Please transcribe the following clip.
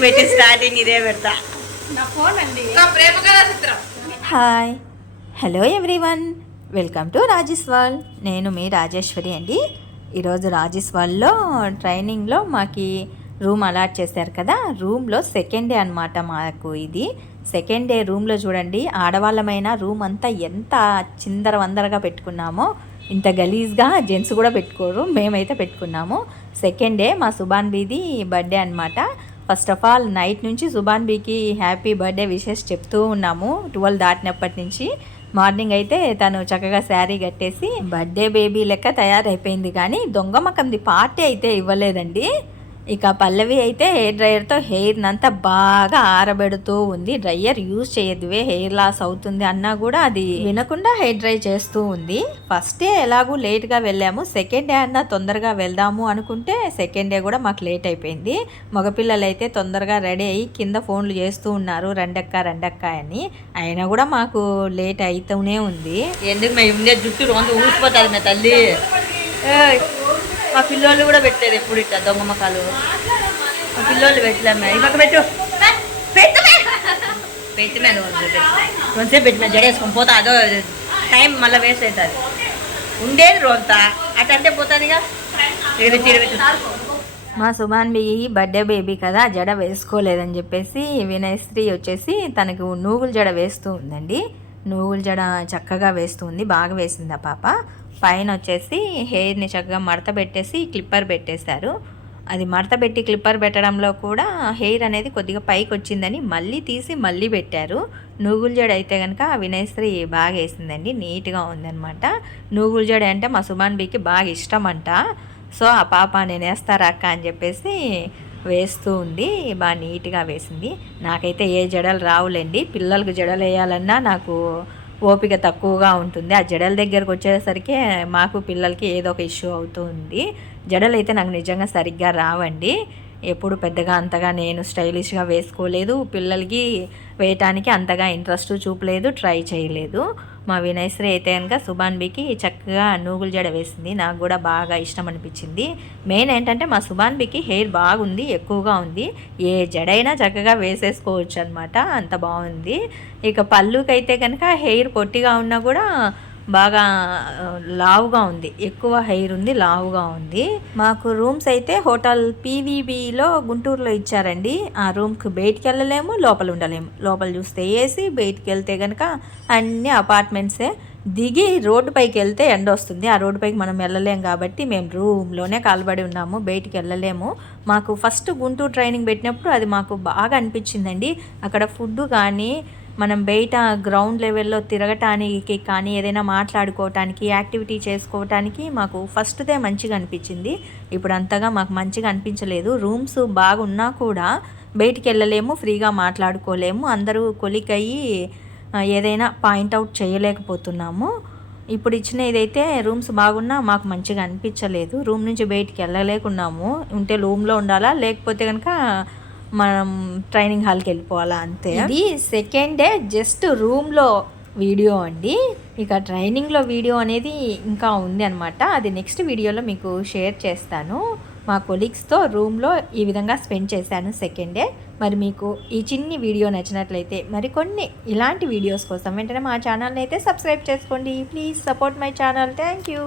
Starting ఇదే పెడతా. నా ఫోన్ అండి. నా ప్రేమ కథ చిత్రం. Hi. Hello everyone welcome to రాజేశ్వాల్ నేను మీ రాజేశ్వరి అండి. ఈరోజు రాజేశ్వాల్లో ట్రైనింగ్లో మాకి రూమ్ అలాట్ చేశారు కదా? రూమ్లో సెకండ్ డే అనమాట మాకు ఇది. సెకండ్ డే రూమ్లో చూడండి ఆడవాళ్ళమైన రూమ్ అంతా ఎంత చిందర వందరగా పెట్టుకున్నామో ఇంత గలీజ్గా జెంట్స్ కూడా పెట్టుకోరు మేమైతే పెట్టుకున్నాము. సెకండ్ డే మా సుబాన్ బీది బర్త్డే అనమాట ఫస్ట్ ఆఫ్ ఆల్ నైట్ నుంచి సుభాన్ బీకి హ్యాపీ బర్త్డే విషెస్ చెప్తూ ఉన్నాము. ట్వెల్వ్ దాటినప్పటి నుంచి. మార్నింగ్ అయితే తను చక్కగా శారీ కట్టేసి బర్త్డే బేబీ లెక్క తయారైపోయింది. కానీ దొంగ మకంది పార్టీ అయితే ఇవ్వలేదండి. ఇక పల్లవి అయితే హెయిర్ డ్రైయర్తో హెయిర్ అంతా బాగా ఆరబెడుతూ ఉంది. డ్రైయర్ యూజ్ చేయద్దువే హెయిర్ లాస్ అవుతుంది అన్నా కూడా అది వినకుండా హెయిర్ డ్రై చేస్తూ ఉంది. ఫస్ట్ డే ఎలాగూ లేట్గా వెళ్ళాము. సెకండ్ డే అన్నా తొందరగా వెళ్దాము అనుకుంటే సెకండ్ డే కూడా మాకు లేట్ అయిపోయింది. మగపిల్లలు అయితే తొందరగా రెడీ అయ్యి కింద ఫోన్లు చేస్తూ ఉన్నారు రెండక్క రెండక్క అని. అయినా కూడా మాకు లేట్ అవుతూనే ఉంది. ఎందుకు మేము ఉండే జుట్టు రోజు ఊసిపోతుంది మా తల్లి. మా పిల్లోళ్ళు కూడా పెట్టలేదు ఎప్పుడు ఇట్లా దొంగ మొక్కలు మా పిల్లోళ్ళు పెట్టలేము ఈ పక్క పెట్టు. పెట్టిన జడేసుకొని పోతా. అదో టైం మళ్ళీ వేస్ట్ అవుతుంది. ఉండేది రోజంతా అటంటే పోతానుగా? తిరిగి తిరిగి మా సుమాన్ బి బర్త్డే బేబీ కదా జడ వేసుకోలేదని చెప్పేసి వినయశ్రీ వచ్చేసి తనకు నూగులు జడ వేస్తూ ఉందండి. నువ్వుల జడ చక్కగా వేస్తుంది బాగా వేసింది ఆ పాప. పైన వచ్చేసి హెయిర్ని చక్కగా మడత పెట్టేసి క్లిప్పర్ పెట్టేశారు. అది మడత పెట్టి క్లిప్పర్ పెట్టడంలో కూడా హెయిర్ అనేది కొద్దిగా పైకి వచ్చిందని మళ్ళీ తీసి మళ్ళీ పెట్టారు. నూగుల జడ అయితే కనుక వినయశ్రీ బాగా వేసిందండి నీట్గా ఉందన్నమాట. నూగుల జడ అంటే మా సుమాన్ బీకి బాగా ఇష్టం అంట సో ఆ పాప నేను వేస్తారా అక్క అని చెప్పేసి వేస్తూ ఉంది బాగా నీట్గా వేసింది. నాకైతే ఏ జడలు రావులేండి. పిల్లలకు జడలు వేయాలన్నా నాకు ఓపిక తక్కువగా ఉంటుంది. ఆ జడల దగ్గరకు వచ్చేసరికి మాకు పిల్లలకి ఏదో ఒక ఇష్యూ అవుతుంది జడలు అయితే నాకు నిజంగా సరిగ్గా రావండి. ఎప్పుడు పెద్దగా అంతగా నేను స్టైలిష్గా వేసుకోలేదు. పిల్లలకి వేయటానికి అంతగా ఇంట్రెస్ట్ చూపలేదు ట్రై చేయలేదు. మా వినయశ్రీ అయితే కనుక సుభాన్బికి చక్కగా నూగులు జడ వేసింది. నాకు కూడా బాగా ఇష్టం అనిపించింది. మెయిన్ ఏంటంటే మా సుభాన్బికి హెయిర్ బాగుంది ఎక్కువగా ఉంది. ఏ జడైనా చక్కగా వేసేసుకోవచ్చు అనమాట అంత బాగుంది. ఇక పళ్ళుకైతే కనుక హెయిర్ పొట్టిగా ఉన్నా కూడా బాగా లావుగా ఉంది. ఎక్కువ హెయిర్ ఉంది లావుగా ఉంది. మాకు రూమ్స్ అయితే హోటల్ పీవీబీలో గుంటూరులో ఇచ్చారండి. ఆ రూమ్కి బయటికి వెళ్ళలేము లోపల ఉండలేము. లోపల చూస్తే ఏసీ బయటికి వెళ్తే కనుక అన్ని అపార్ట్మెంట్సే. దిగి రోడ్డు పైకి వెళ్తే ఎండ వస్తుంది. ఆ రోడ్డు పైకి మనం వెళ్ళలేం కాబట్టి మేము రూమ్లోనే కాలబడి ఉన్నాము బయటికి వెళ్ళలేము. మాకు ఫస్ట్ గుంటూరు ట్రైనింగ్ పెట్టినప్పుడు అది మాకు బాగా అనిపించిందండి. అక్కడ ఫుడ్ కానీ మనం బయట గ్రౌండ్ లెవెల్లో తిరగటానికి కానీ ఏదైనా మాట్లాడుకోవటానికి యాక్టివిటీ చేసుకోవటానికి మాకు ఫస్ట్దే మంచిగా అనిపించింది. ఇప్పుడు అంతగా మాకు మంచిగా అనిపించలేదు. రూమ్స్ బాగున్నా కూడా బయటికి వెళ్ళలేము ఫ్రీగా మాట్లాడుకోలేము. అందరూ కొలిక్ అయ్యి ఆ, ఏదైనా పాయింట్అవుట్ చేయలేకపోతున్నాము. ఇప్పుడు ఇచ్చిన ఇదైతే రూమ్స్ బాగున్నా మాకు మంచిగా అనిపించలేదు. రూమ్ నుంచి బయటికి వెళ్ళలేకున్నాము. ఉంటే రూమ్లో ఉండాలా? లేకపోతే కనుక మనం ట్రైనింగ్ హాల్కి వెళ్ళిపోవాలా అంతే? ఇది సెకండ్ డే జస్ట్ రూమ్లో వీడియో అండి. ఇక ట్రైనింగ్లో వీడియో అనేది ఇంకా ఉంది అనమాట అది నెక్స్ట్ వీడియోలో మీకు షేర్ చేస్తాను. మా కొలీగ్స్తో రూమ్లో ఈ విధంగా స్పెండ్ చేశాను సెకండ్ డే మరి మీకు ఈ చిన్ని వీడియో నచ్చినట్లయితే మరికొన్ని ఇలాంటి వీడియోస్ కోసం వెంటనే మా ఛానల్ని అయితే సబ్స్క్రైబ్ చేసుకోండి. Please support my channel thank you